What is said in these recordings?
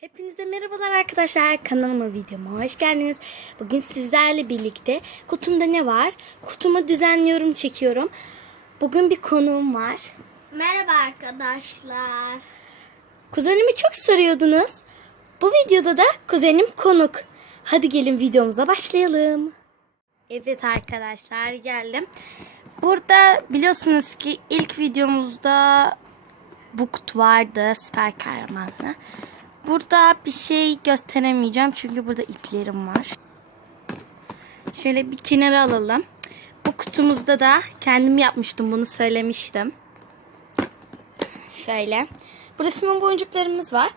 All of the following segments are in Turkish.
Hepinize merhabalar arkadaşlar. Kanalıma videoma hoş geldiniz. Bugün sizlerle birlikte kutumda ne var? Kutumu düzenliyorum, çekiyorum. Bugün bir konuğum var. Merhaba arkadaşlar. Kuzenimi çok sarıyordunuz. Bu videoda da kuzenim konuk. Hadi gelin videomuza başlayalım. Evet arkadaşlar geldim. Burada biliyorsunuz ki ilk videomuzda bu kutu vardı süper kahramanlı. Burada bir şey gösteremeyeceğim çünkü burada iplerim var. Şöyle bir kenara alalım. Bu kutumuzda da kendim yapmıştım bunu söylemiştim. Şöyle. Burada simon boncuklarımız var.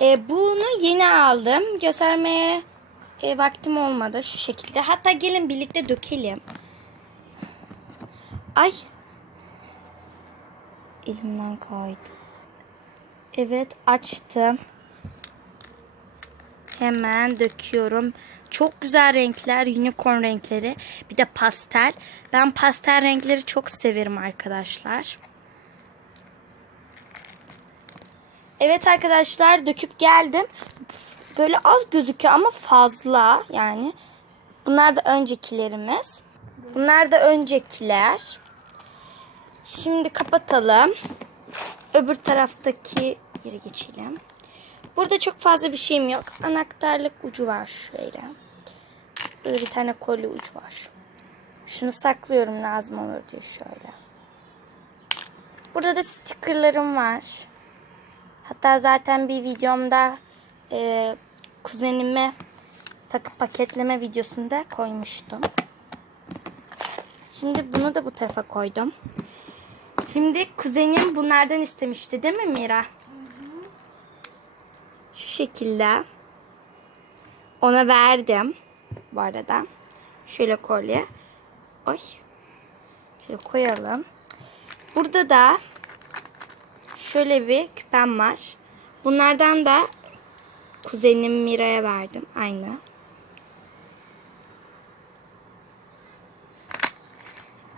Ee, bunu yeni aldım. Göstermeye e, vaktim olmadı şu şekilde. Hatta gelin birlikte dökelim. Ay. Elimden kaydı. Evet açtım. Hemen döküyorum. Çok güzel renkler, unicorn renkleri. Bir de pastel. Ben pastel renkleri çok severim arkadaşlar. Evet arkadaşlar döküp geldim. Böyle az gözüküyor ama fazla yani. Bunlar da öncekilerimiz. Bunlar da öncekiler. Şimdi kapatalım. Öbür taraftaki yere geçelim. Burada çok fazla bir şeyim yok. Anahtarlık ucu var şöyle. Burada bir tane kolye ucu var. Şunu saklıyorum lazım olur diye şöyle. Burada da stickerlarım var. Hatta zaten bir videomda e, kuzenime takı paketleme videosunda koymuştum. Şimdi bunu da bu tarafa koydum. Şimdi kuzenim bunlardan istemişti değil mi Mira? Şu şekilde ona verdim bu arada. Şöyle kolye. Oy. Şöyle koyalım. Burada da şöyle bir küpem var. Bunlardan da kuzenim Mira'ya verdim. Aynı.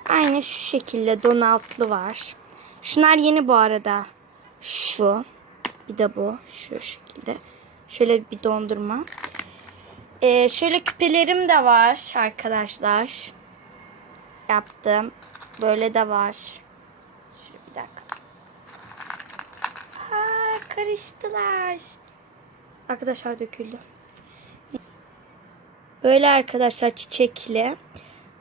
Aynı şu şekilde donaltlı var. Şunlar yeni bu arada. Şu. Bir de bu. Şu şekilde. Şöyle bir dondurma. Ee, şöyle küpelerim de var arkadaşlar. Yaptım. Böyle de var. Şöyle bir dakika. Ha, karıştılar. Arkadaşlar döküldü. Böyle arkadaşlar çiçekli.